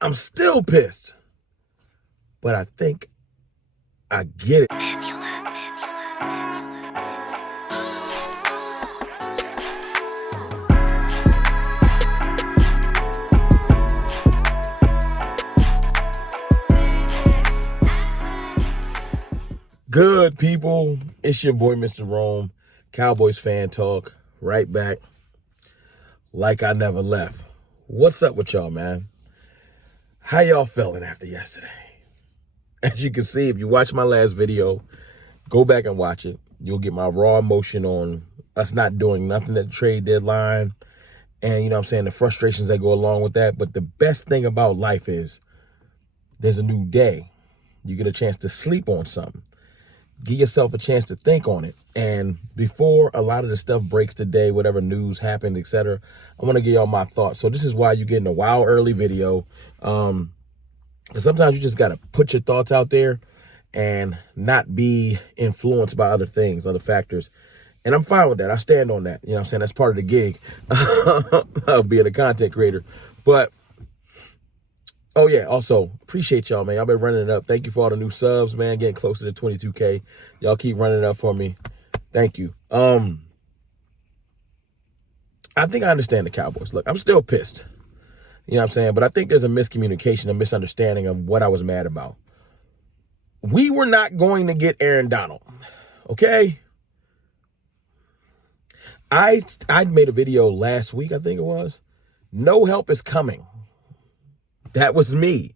I'm still pissed, but I think I get it. Good people, it's your boy Mr. Rome, Cowboys fan talk, right back like I never left. What's up with y'all, man? How y'all feeling after yesterday? As you can see, if you watch my last video, go back and watch it. You'll get my raw emotion on us not doing nothing at the trade deadline and, you know what I'm saying, the frustrations that go along with that. But the best thing about life is there's a new day. You get a chance to sleep on something. Give yourself a chance to think on it. And before a lot of the stuff breaks today, whatever news happened, etc., I want to give y'all my thoughts. So this is why you're getting a while early video. Because sometimes you just got to put your thoughts out there and not be influenced by other things, other factors. And I'm fine with that. I stand on that. You know what I'm saying? That's part of the gig of being a content creator. But oh, yeah. Also, appreciate y'all, man. Y'all been running it up. Thank you for all the new subs, man. Getting closer to 22K. Y'all keep running it up for me. Thank you. I think I understand the Cowboys. Look, I'm still pissed. You know what I'm saying? But I think there's a miscommunication, a misunderstanding of what I was mad about. We were not going to get Aaron Donald. Okay? I made a video last week, I think it was. No help is coming. That was me.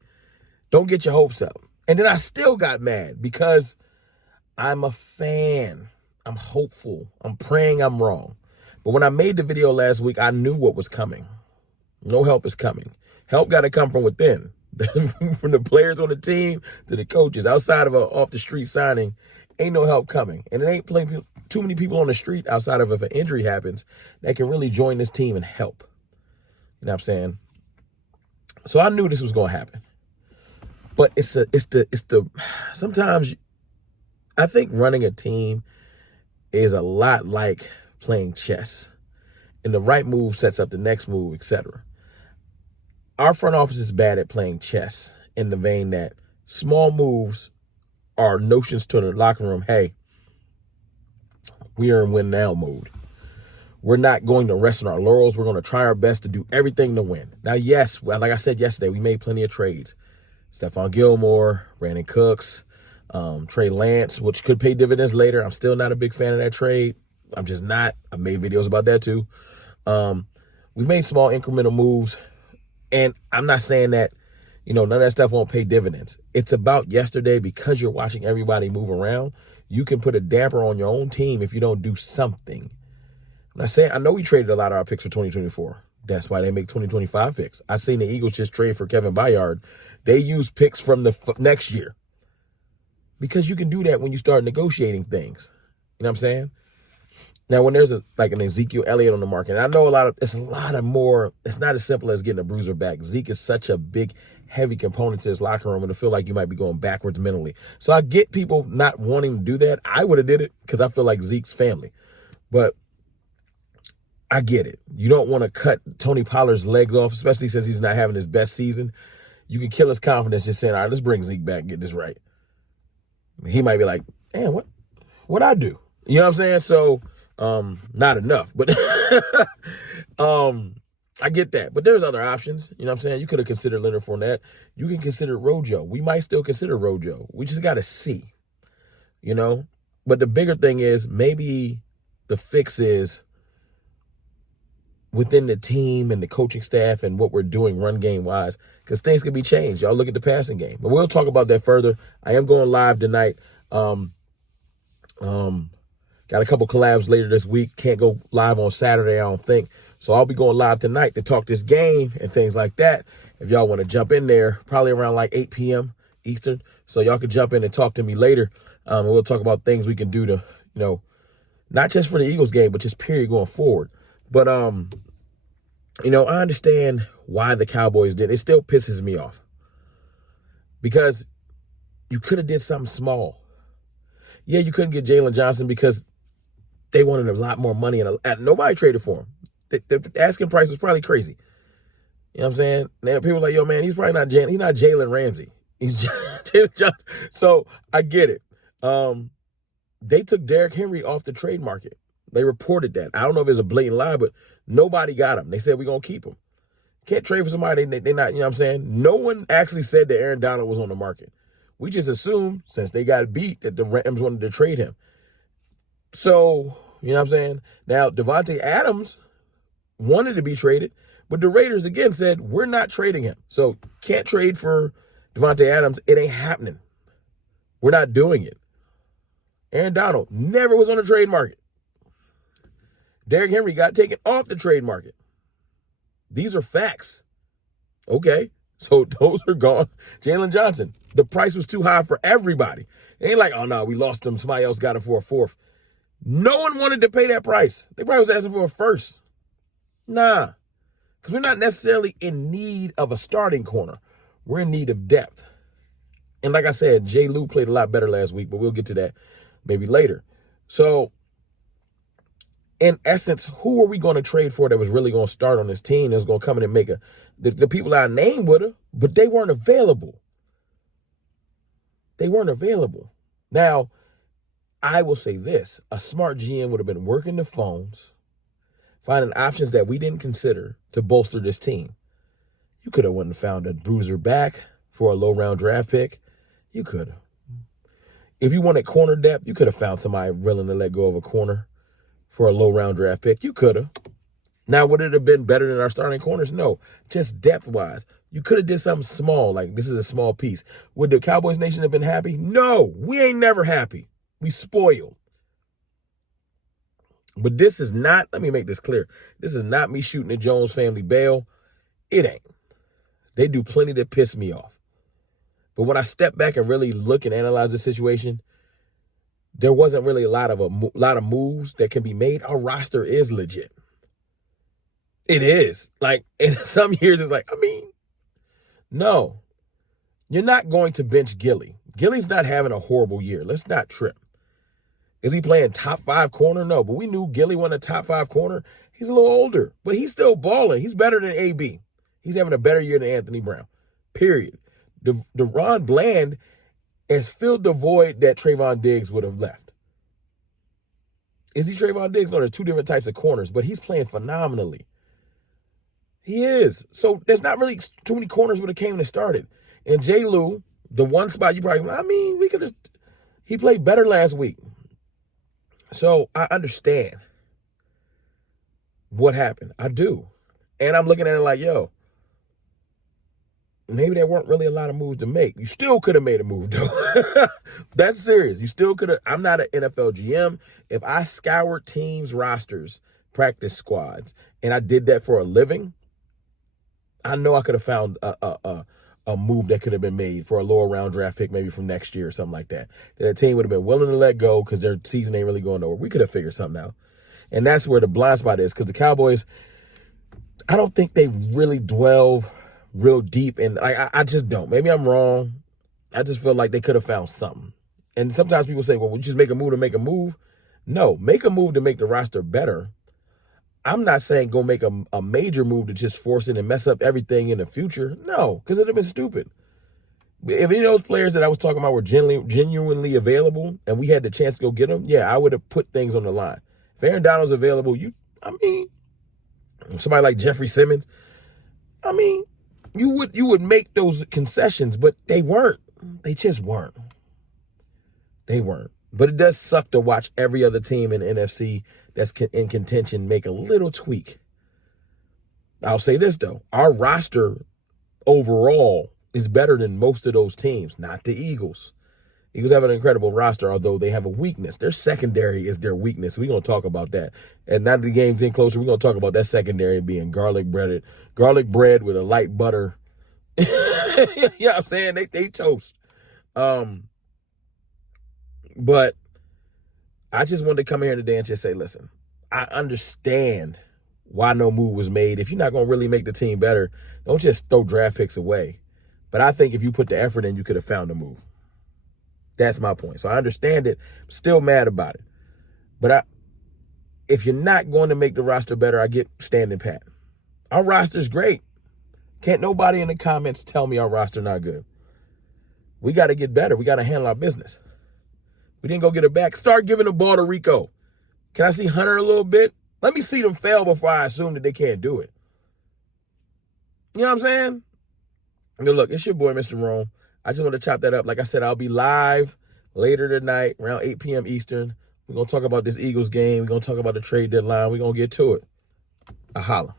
Don't get your hopes up. And then I still got mad because I'm a fan. I'm hopeful. I'm praying I'm wrong. But when I made the video last week, I knew what was coming. No help is coming. Help got to come from within. From the players on the team to the coaches. Outside of a off the street signing, ain't no help coming. And it ain't playing too many people on the street outside of if an injury happens that can really join this team and help. You know what I'm saying? So I knew this was going to happen. But it's the sometimes I think running a team is a lot like playing chess. And the right move sets up the next move, etc. Our front office is bad at playing chess in the vein that small moves are notions to the locker room. Hey, we are in win now mode. We're not going to rest on our laurels. We're going to try our best to do everything to win. Now, yes, like I said yesterday, we made plenty of trades. Stephon Gilmore, Brandon Cooks, Trey Lance, which could pay dividends later. I'm still not a big fan of that trade. I'm just not. I made videos about that too. We've made small incremental moves. And I'm not saying that, you know, none of that stuff won't pay dividends. It's about yesterday because you're watching everybody move around. You can put a damper on your own team if you don't do something. I'm not saying, I know we traded a lot of our picks for 2024. That's why they make 2025 picks. I seen the Eagles just trade for Kevin Byard. They use picks from the next year. Because you can do that when you start negotiating things. You know what I'm saying? Now, when there's an Ezekiel Elliott on the market, and I know it's not as simple as getting a bruiser back. Zeke is such a big, heavy component to this locker room, and I feel like you might be going backwards mentally. So I get people not wanting to do that. I would have did it because I feel like Zeke's family. But I get it. You don't want to cut Tony Pollard's legs off, especially since he's not having his best season. You can kill his confidence just saying, all right, let's bring Zeke back and get this right. He might be like, man, what I do? You know what I'm saying? So not enough. But I get that. But there's other options. You know what I'm saying? You could have considered Leonard Fournette. You can consider Rojo. We might still consider Rojo. We just got to see. You know? But the bigger thing is maybe the fix is within the team and the coaching staff and what we're doing run game wise, because things can be changed. Y'all look at the passing game. But we'll talk about that further. I am going live tonight. Got a couple collabs later this week. Can't go live on Saturday, I don't think. So I'll be going live tonight to talk this game and things like that. If y'all want to jump in there, probably around like 8 p.m. Eastern. So y'all can jump in and talk to me later. And we'll talk about things we can do to, you know, not just for the Eagles game, but just period going forward. But, you know, I understand why the Cowboys did. It still pisses me off because you could have did something small. Yeah, you couldn't get Jaylen Johnson because they wanted a lot more money and nobody traded for him. The asking price was probably crazy. You know what I'm saying? Now people are like, yo, man, he's probably not Jalen. He's not Jalen Ramsey. He's Jaylen Johnson. So I get it. They took Derrick Henry off the trade market. They reported that. I don't know if it's a blatant lie, but nobody got him. They said we're going to keep him. Can't trade for somebody they not, you know what I'm saying? No one actually said that Aaron Donald was on the market. We just assumed, since they got beat, that the Rams wanted to trade him. So, you know what I'm saying? Now, Devontae Adams wanted to be traded, but the Raiders, again, said, we're not trading him. So, can't trade for Devontae Adams. It ain't happening. We're not doing it. Aaron Donald never was on the trade market. Derrick Henry got taken off the trade market. These are facts. Okay, so those are gone. Jaylen Johnson, the price was too high for everybody. It ain't like, oh, no, we lost him. Somebody else got him for a fourth. No one wanted to pay that price. They probably was asking for a first. Nah, because we're not necessarily in need of a starting corner. We're in need of depth. And like I said, Jay Lou played a lot better last week, but we'll get to that maybe later. So, in essence, who are we going to trade for that was really going to start on this team that was going to come in and make the people I named would have, but they weren't available. They weren't available. Now, I will say this. A smart GM would have been working the phones, finding options that we didn't consider to bolster this team. You could have went and found a bruiser back for a low-round draft pick. You could have. If you wanted corner depth, you could have found somebody willing to let go of a corner for a low-round draft pick. You could have. Now, would it have been better than our starting corners? No. Just depth-wise. You could have did something small, like this is a small piece. Would the Cowboys Nation have been happy? No. We ain't never happy. We spoiled. But this is not, let me make this clear, this is not me shooting the Jones family bail. It ain't. They do plenty to piss me off. But when I step back and really look and analyze the situation, there wasn't really a lot of moves that can be made. Our roster is legit. It is. Like, in some years, it's like, no. You're not going to bench Gilly. Gilly's not having a horrible year. Let's not trip. Is he playing top 5 corner? No, but we knew Gilly wasn't a top 5 corner. He's a little older, but he's still balling. He's better than AB. He's having a better year than Anthony Brown, period. DeRon Bland has filled the void that Trayvon Diggs would have left. Is he Trayvon Diggs? No, they're two different types of corners, but he's playing phenomenally. He is. So there's not really too many corners would have came and started. And Jay Lou, the one spot you probably, we could have, he played better last week. So I understand what happened. I do. And I'm looking at it like, yo, maybe there weren't really a lot of moves to make. You still could have made a move, though. That's serious. You still could have. I'm not an NFL GM. If I scoured teams' rosters, practice squads, and I did that for a living, I know I could have found a move that could have been made for a lower round draft pick, maybe from next year or something like that. That a team would have been willing to let go because their season ain't really going nowhere. We could have figured something out. And that's where the blind spot is, because the Cowboys, I don't think they really dwell real deep. And I just don't. Maybe I'm wrong. I just feel like they could have found something. And sometimes people say, well, would you just make a move to make a move? No, make a move to make the roster better. I'm not saying go make a major move to just force it and mess up everything in the future. No, because it would have been stupid. If any of those players that I was talking about were genuinely available and we had the chance to go get them, yeah, I would have put things on the line. If Aaron Donald's available, somebody like Jeffrey Simmons, you would make those concessions, but they weren't. They just weren't. They weren't. But it does suck to watch every other team in the NFC that's in contention make a little tweak. I'll say this, though. Our roster overall is better than most of those teams, not the Eagles. Eagles have an incredible roster, although they have a weakness. Their secondary is their weakness. We're going to talk about that. And now that the game's in closer, we're going to talk about that secondary being garlic bread with a light butter. You know what I'm saying? They toast. But I just wanted to come here today and just say, listen, I understand why no move was made. If you're not going to really make the team better, don't just throw draft picks away. But I think if you put the effort in, you could have found a move. That's my point. So I understand it. I'm still mad about it. But if you're not going to make the roster better, I get standing pat. Our roster's great. Can't nobody in the comments tell me our roster not good. We got to get better. We got to handle our business. We didn't go get it back. Start giving the ball to Rico. Can I see Hunter a little bit? Let me see them fail before I assume that they can't do it. You know what I'm saying? Good look, it's your boy, Mr. Rome. I just want to chop that up. Like I said, I'll be live later tonight around 8 p.m. Eastern. We're going to talk about this Eagles game. We're going to talk about the trade deadline. We're going to get to it. I holla.